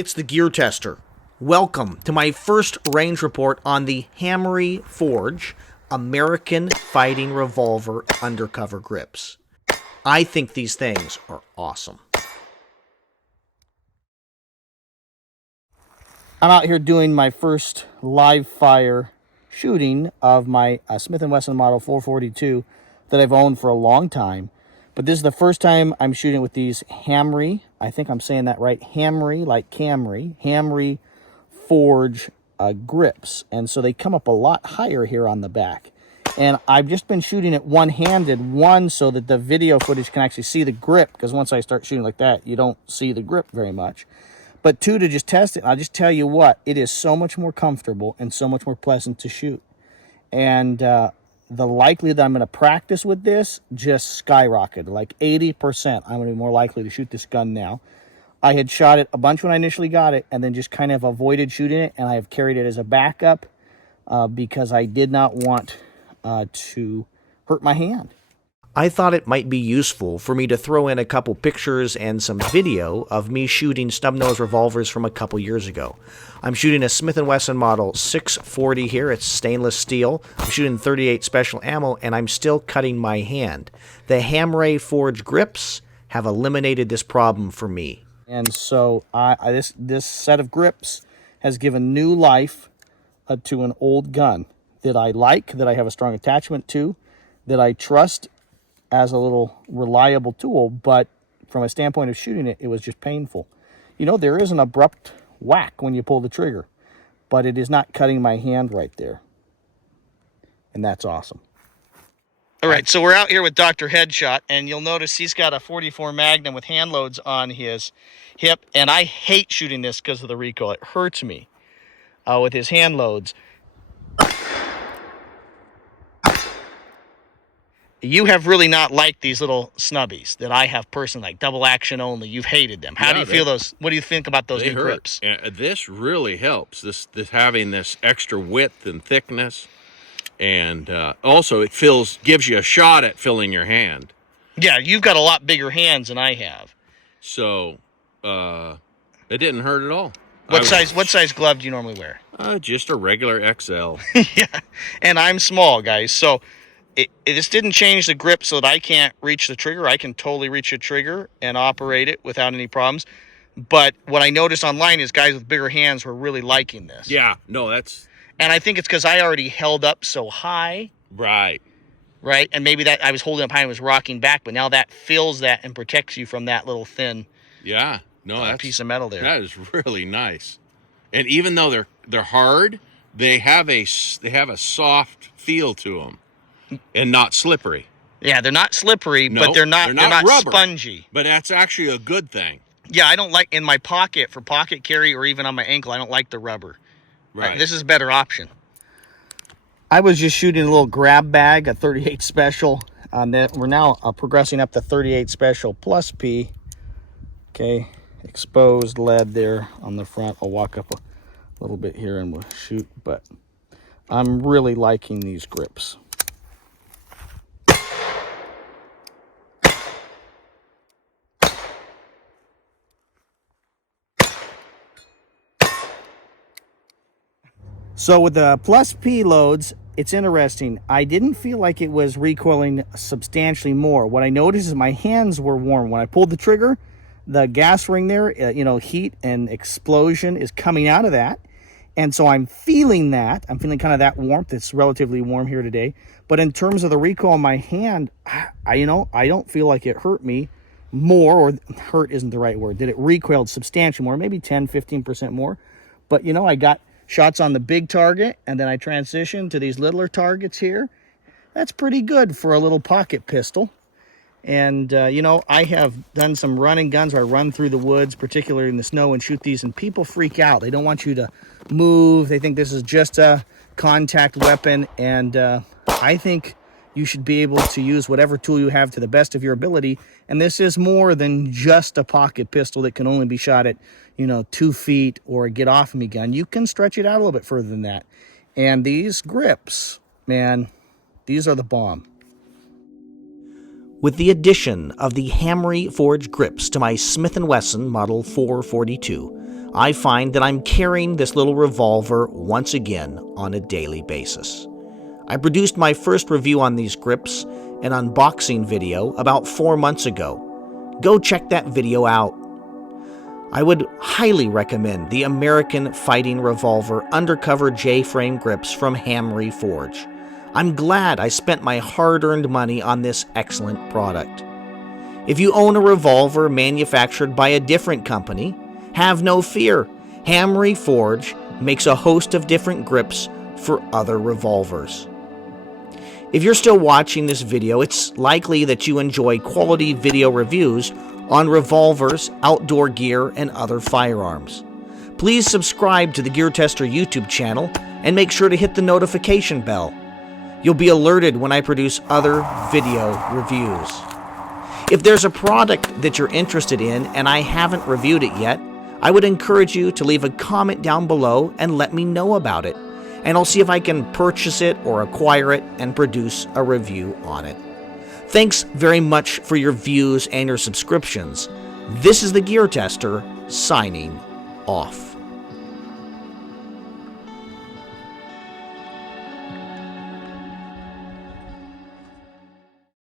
It's the Gear Tester. Welcome to my first range report on the Hamre Forge American Fighting Revolver Undercover Grips. I think these things are awesome. I'm out here doing my first live fire shooting of my Smith and Wesson Model 442 that I've owned for a long time. But this is the first time I'm shooting with these Hamre, I think I'm saying that right, Hamre, like Camry, Hamre Forge grips. And so they come up a lot higher here on the back. And I've just been shooting it one-handed, one, so that the video footage can actually see the grip, because once I start shooting like that, you don't see the grip very much. But two, to just test it. I'll just tell you what, it is so much more comfortable and so much more pleasant to shoot. And the likelihood that I'm going to practice with this just skyrocketed. Like 80%, I'm going to be more likely to shoot this gun now. I had shot it a bunch when I initially got it, and then just kind of avoided shooting it, and I have carried it as a backup because I did not want to hurt my hand. I thought it might be useful for me to throw in a couple pictures and some video of me shooting snub-nose revolvers from a couple years ago. I'm shooting a Smith and Wesson Model 640 here. It's stainless steel. I'm shooting 38 special ammo, and I'm still cutting my hand. The Hamre Forge grips have eliminated this problem for me. And so this set of grips has given new life to an old gun that I like, that I have a strong attachment to, that I trust as a little reliable tool, but from a standpoint of shooting it, it was just painful. You know, there is an abrupt whack when you pull the trigger, but it is not cutting my hand right there. And that's awesome. All right, so we're out here with Dr. Headshot, and you'll notice he's got a 44 Magnum with hand loads on his hip, and I hate shooting this because of the recoil. It hurts me with his hand loads. You have really not liked these little snubbies that I have personally, like double action only. You've hated them. How do you feel those? What do you think about those new grips? This really helps. This having this extra width and thickness, and also it gives you a shot at filling your hand. Yeah, you've got a lot bigger hands than I have. So it didn't hurt at all. What size glove do you normally wear? Just a regular XL. Yeah, and I'm small, guys. So it just didn't change the grip so that I can't reach the trigger. I can totally reach a trigger and operate it without any problems. But what I noticed online is guys with bigger hands were really liking this. Yeah, no, that's... And I think it's because I already held up so high. Right. Right? And maybe that I was holding up high and was rocking back, but now that fills that and protects you from that little thin that's piece of metal there. That is really nice. And even though they're hard, they have a soft feel to them. And not slippery. Yeah, they're not slippery, but they're not rubber, spongy. But that's actually a good thing. Yeah, I don't like in my pocket for pocket carry or even on my ankle. I don't like the rubber. Right. This is a better option. I was just shooting a little grab bag, a 38 special. We're now progressing up to 38 special plus P. Okay, exposed lead there on the front. I'll walk up a little bit here and we'll shoot. But I'm really liking these grips. So with the plus P loads, it's interesting. I didn't feel like it was recoiling substantially more. What I noticed is my hands were warm. When I pulled the trigger, the gas ring there, heat and explosion is coming out of that. And so I'm feeling that. I'm feeling kind of that warmth. It's relatively warm here today. But in terms of the recoil on my hand, I don't feel like it hurt me more, or hurt isn't the right word. Did it recoiled substantially more, maybe 10, 15% more. But, I got shots on the big target, and then I transitioned to these littler targets here. That's pretty good for a little pocket pistol. And, I have done some running guns where I run through the woods, particularly in the snow, and shoot these, and people freak out. They don't want you to move. They think this is just a contact weapon, and I think you should be able to use whatever tool you have to the best of your ability, and this is more than just a pocket pistol that can only be shot at 2 feet or a get off me gun. You can stretch it out a little bit further than that. And these grips, man, these are the bomb. With the addition of the Hamre Forge grips to my Smith and Wesson Model 442, I find that I'm carrying this little revolver once again on a daily basis. I produced my first review on these grips, an unboxing video, about 4 months ago. Go check that video out. I would highly recommend the American Fighting Revolver Undercover J-Frame grips from Hamre Forge. I'm glad I spent my hard-earned money on this excellent product. If you own a revolver manufactured by a different company, have no fear. Hamre Forge makes a host of different grips for other revolvers. If you're still watching this video, it's likely that you enjoy quality video reviews on revolvers, outdoor gear, and other firearms. Please subscribe to the TheGearTester YouTube channel and make sure to hit the notification bell. You'll be alerted when I produce other video reviews. If there's a product that you're interested in and I haven't reviewed it yet, I would encourage you to leave a comment down below and let me know about it, and I'll see if I can purchase it or acquire it and produce a review on it. Thanks very much for your views and your subscriptions. This is the TheGearTester signing off.